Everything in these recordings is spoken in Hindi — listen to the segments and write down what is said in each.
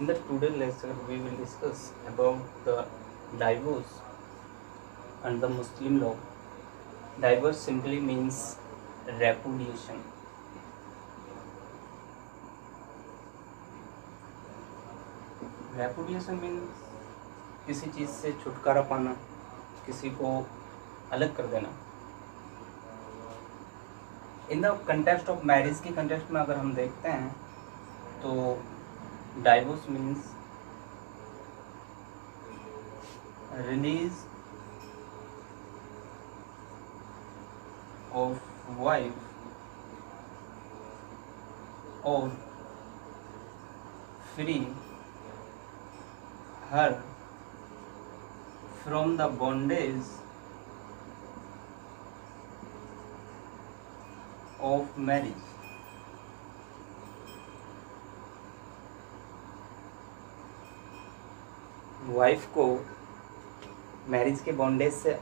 In the today lecture, we will discuss about the divorce and the Muslim law. Divorce simply means repudiation. Repudiation means किसी चीज़ से छुटकारा पाना, किसी को अलग कर देना. In the context of marriage के कंटेक्स्ट में अगर हम देखते हैं तो divorce means release of wife or free her from the bondage of marriage. Wife को मैरिज के बॉन्डेज से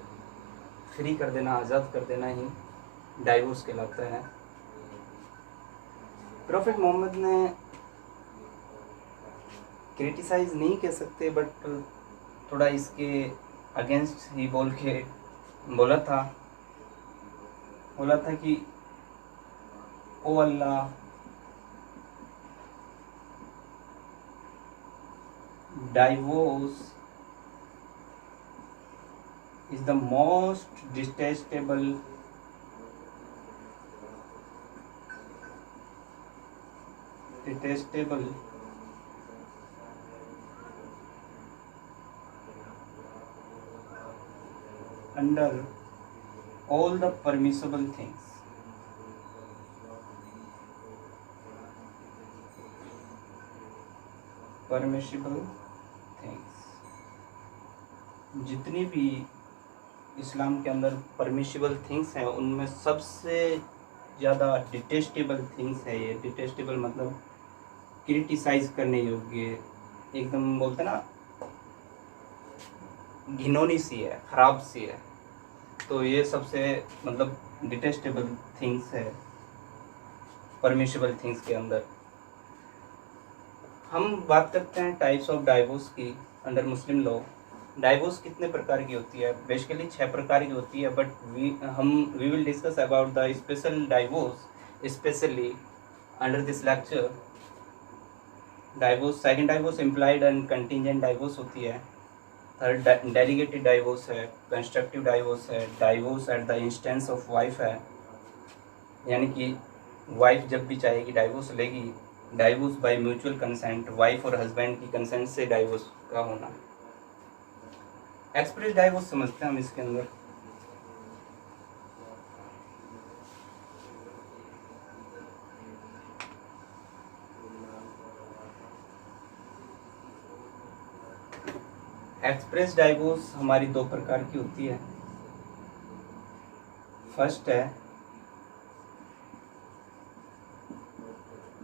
फ्री कर देना, आज़ाद कर देना ही डाइवोर्स कहलाता है. प्रॉफिट मोहम्मद ने क्रिटिसाइज नहीं कह सकते बट थोड़ा इसके अगेंस्ट ही बोला था कि ओ अल्लाह, divorce is the most detestable under all the permissible things. जितनी भी इस्लाम के अंदर परमिशिबल थिंग्स हैं उनमें सबसे ज़्यादा डिटेस्टेबल थिंग्स है ये. डिटेस्टेबल मतलब क्रिटिसाइज करने योग्य, एकदम बोलते ना घिनौनी सी है, ख़राब सी है. तो ये सबसे मतलब डिटेस्टेबल थिंग्स है परमिशिबल थिंग्स के अंदर. हम बात करते हैं टाइप्स ऑफ डाइवोर्स की अंडर मुस्लिम लॉ. डाइवोर्स कितने प्रकार की होती है? बेसिकली 6 प्रकार की होती है, but we will discuss about the special divorce specially under this lecture. Divorce, second divorce implied and contingent divorce होती है. थर्ड डेलीगेटेड डाइवोर्स है. कंस्ट्रक्टिव डाइवोर्स है. Divorce at the instance of wife है, यानी कि वाइफ जब भी चाहेगी डाइवोर्स लेगी. Divorce by mutual consent, wife और हस्बैंड की कंसेंट से डाइवोर्स का होना. एक्सप्रेस डाइवोर्स समझते हैं हम इसके अंदर. एक्सप्रेस डाइवोर्स हमारी 2 प्रकार की होती है. फर्स्ट है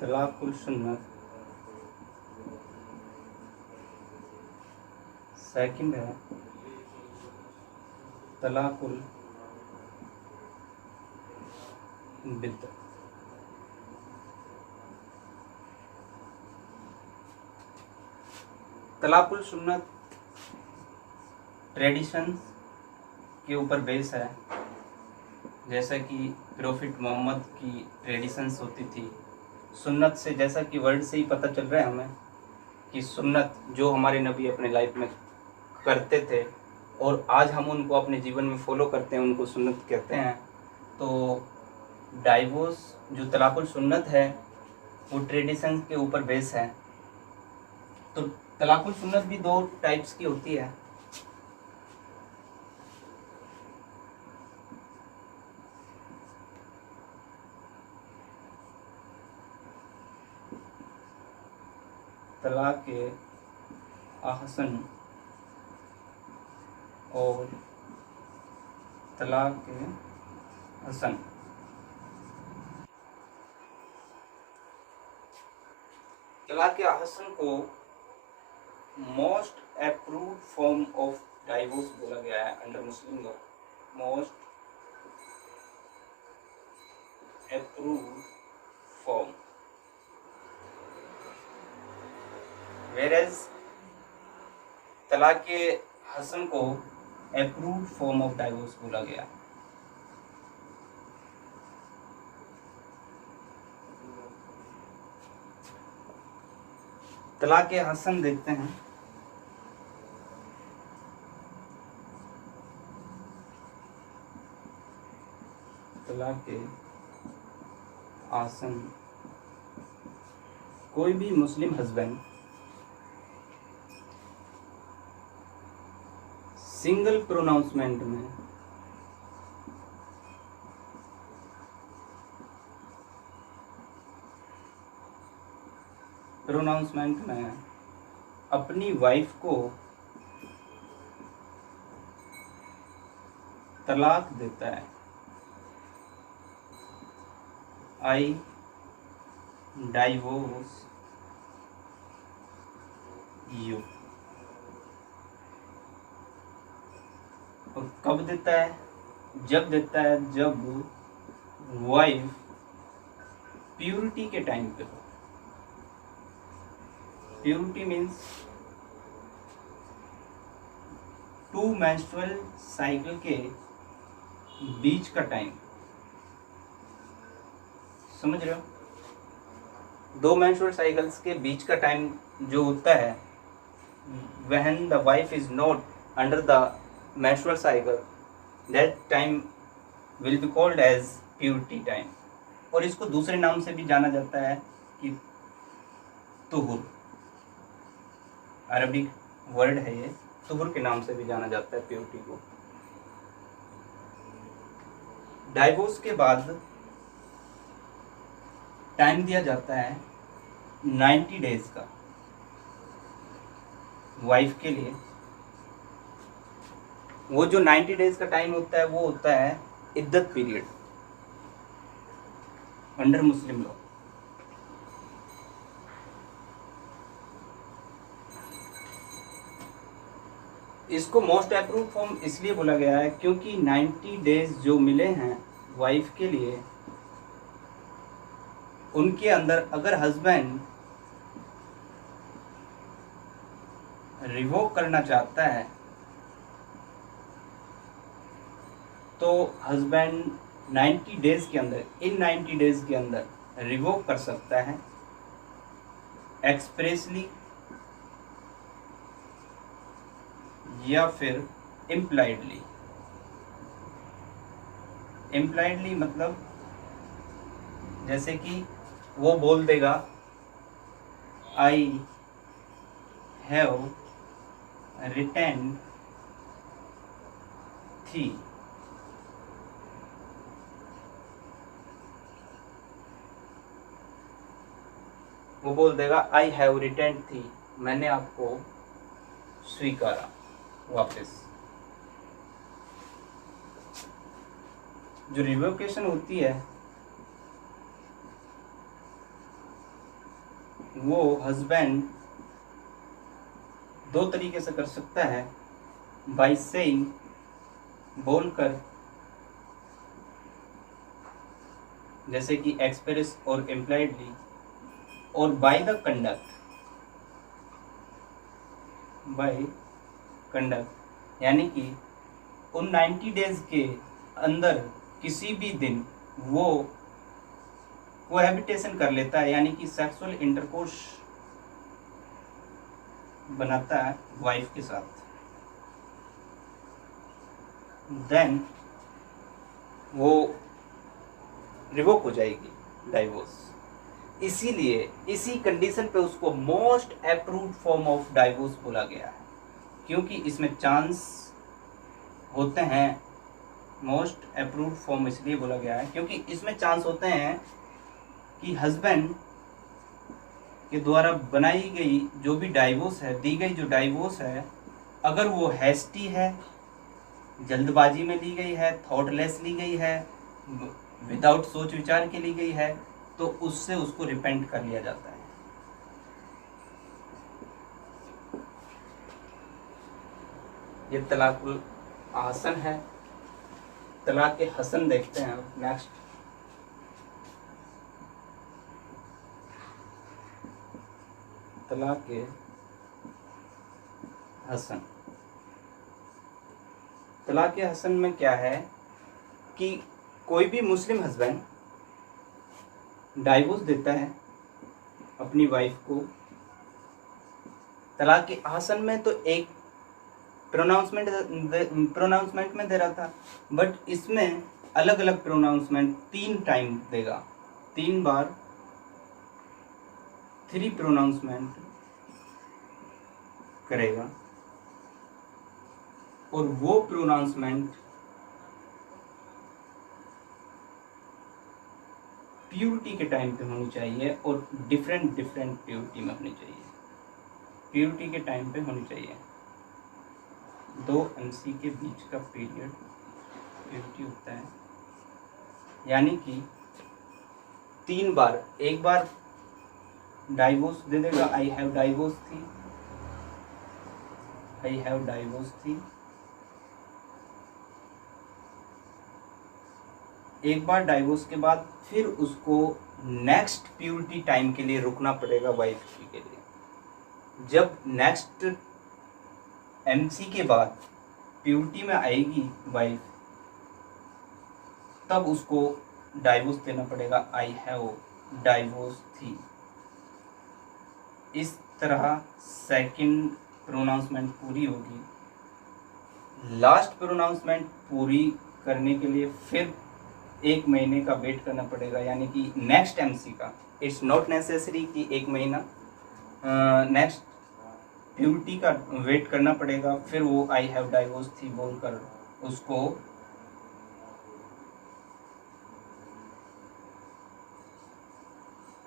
तलाकुल सुन्नत, सेकंड है तलाकुल बिद्दत. तलाकुल सुन्नत ट्रेडिशंस के ऊपर बेस है, जैसा कि प्रॉफिट मोहम्मद की ट्रेडिशंस होती थी. सुन्नत से, जैसा कि वर्ड से ही पता चल रहा है हमें कि सुन्नत जो हमारे नबी अपने लाइफ में करते थे और आज हम उनको अपने जीवन में फॉलो करते हैं, उनको सुन्नत कहते हैं. तो डाइवोर्स जो तलाकुल सुन्नत है वो ट्रेडिशन के ऊपर बेस है. तो तलाकुल सुन्नत भी 2 टाइप्स की होती है. तलाक अहसन और तलाक हसन. तलाक हसन को most approved form of divorce बोला गया है अंडर मुस्लिम लॉ. मोस्ट अप्रूव्ड फॉर्म, तलाक हसन को अप्रूव्ड फॉर्म ऑफ डाइवोर्स बोला गया। तलाक हसन देखते हैं। तलाक हसन, कोई भी मुस्लिम हस्बैंड सिंगल प्रोनाउंसमेंट में अपनी वाइफ को तलाक देता है, आई डाइवोर्स यू। और कब देता है? जब देता है जब वाइफ प्यूरिटी के टाइम पे हो। प्यूरिटी मीन्स 2 मेंस्ट्रुअल साइकिल के बीच का टाइम, समझ रहे हो? 2 मेंस्ट्रुअल साइकिल्स के बीच का टाइम जो होता है, when the wife is not under the menstrual cycle, that time will be called as purity time। और इसको दूसरे नाम से भी जाना जाता है कि तुहुर, अरबिक वर्ड है ये, तुहुर के नाम से भी जाना जाता है प्योरिटी को। डाइवोर्स के बाद टाइम दिया जाता है 90 डेज का वाइफ के लिए। वो जो 90 डेज का टाइम होता है वो होता है इद्दत पीरियड अंडर मुस्लिम लॉ। इसको मोस्ट अप्रूव्ड फॉर्म इसलिए बोला गया है क्योंकि 90 डेज जो मिले हैं वाइफ के लिए, उनके अंदर अगर हस्बैंड रिवोक करना चाहता है तो हस्बैंड 90 डेज के अंदर, इन 90 डेज के अंदर रिवोक कर सकता है एक्सप्रेसली या फिर इम्प्लाइडली। इम्प्लाइडली मतलब जैसे कि वो बोल देगा आई हैव रिटेन थी, वो बोल देगा आई हैव रिटेन थी, मैंने आपको स्वीकारा वापस। जो रिवोकेशन होती है वो हस्बैंड 2 तरीके से कर सकता है, बाय सेइंग, बोलकर, जैसे कि एक्सप्रेस और इम्प्लाइडली, और by the conduct, by conduct, यानी कि उन 90 डेज के अंदर किसी भी दिन वो कोहैबिटेशन कर लेता है, यानी कि सेक्सुअल इंटरकोर्स बनाता है वाइफ के साथ, देन वो रिवोक हो जाएगी डाइवोर्स। इसीलिए इसी कंडीशन पे उसको most approved form of divorce बोला गया है, क्योंकि इसमें चांस होते हैं। मोस्ट अप्रूव्ड फॉर्म इसलिए बोला गया है क्योंकि इसमें चांस होते हैं कि हस्बैंड के द्वारा बनाई गई जो भी डाइवोर्स है, दी गई जो डाइवोर्स है, अगर वो हैस्टी है, जल्दबाजी में ली गई है, थॉटलेस ली गई है, विदाउट सोच विचार के ली गई है, तो उससे उसको रिपेंट कर लिया जाता है। ये तलाकुल हसन है। तलाक हसन देखते हैं नेक्स्ट। तलाक हसन तलाक हसन में क्या है कि कोई भी मुस्लिम हस्बैंड डाइवोर्स देता है अपनी वाइफ को, तलाक हसन में तो एक प्रोनाउंसमेंट में दे रहा था, बट इसमें अलग अलग प्रोनाउंसमेंट 3 टाइम देगा, 3 बार 3 प्रोनाउंसमेंट करेगा, और वो प्रोनाउंसमेंट प्यूरिटी के टाइम पे होनी चाहिए और डिफरेंट प्यूरिटी में होनी चाहिए, प्यूरिटी के टाइम पे होनी चाहिए। 2 MC के बीच का पीरियड प्यूरिटी होता है, यानी कि 3 बार, एक बार डाइवोर्स दे देगा, आई हैव डाइवोर्स थी, एक बार डाइवोर्स के बाद फिर उसको नेक्स्ट प्यूरिटी टाइम के लिए रुकना पड़ेगा वाइफ के लिए। जब नेक्स्ट MC के बाद प्यूरिटी में आएगी वाइफ, तब उसको डाइवोर्स देना पड़ेगा, आई हैव डाइवोर्स थी। इस तरह सेकंड प्रोनाउंसमेंट पूरी होगी। लास्ट प्रोनाउंसमेंट पूरी करने के लिए फिर 1 महीने का वेट करना पड़ेगा, यानी कि नेक्स्ट MC का। इट्स नॉट नेसेसरी कि 1 महीना, नेक्स्ट प्यूरिटी का वेट करना पड़ेगा, फिर वो आई हैव डाइवोर्स थी बोलकर उसको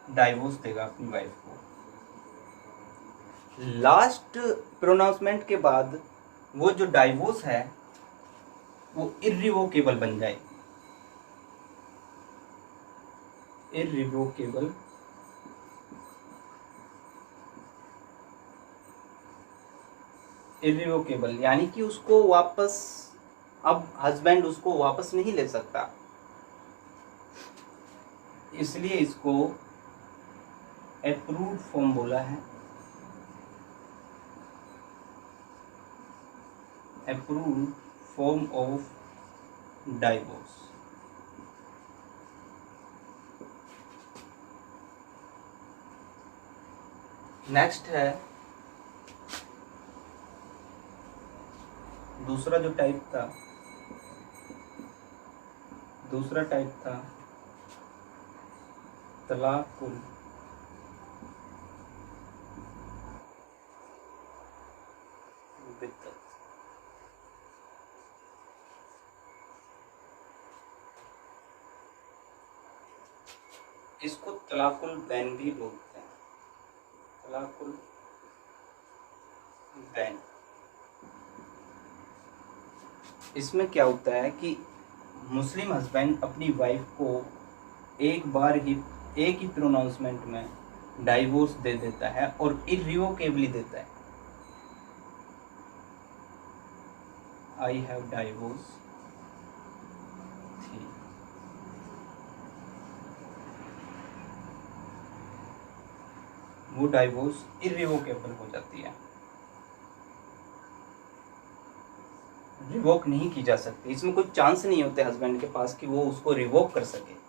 डाइवोर्स देगा अपनी वाइफ को। लास्ट प्रोनाउंसमेंट के बाद वो जो डाइवोर्स है वो इर्रिवोकेबल बन जाए, इर्रिवोकेबल यानी कि उसको वापस, अब हस्बैंड उसको वापस नहीं ले सकता, इसलिए इसको अप्रूव्ड फॉर्म बोला है, approved form of divorce. Next है दूसरा टाइप था तलाकुल बिद्दत। इसको तलाकुल बैन भी बोलते हैं, तलाकुल बैन। इसमें क्या होता है कि मुस्लिम हस्बैंड अपनी वाइफ को एक ही प्रोनाउंसमेंट में डाइवोर्स दे देता है और इर्रिवोकेबली देता है, आई हैव डाइवोर्स थी। वो डाइवोर्स इर्रिवोकेबल हो जाती है, रिवोक नहीं की जा सकती। इसमें कोई चांस नहीं होते हस्बैंड के पास कि वो उसको रिवोक कर सके।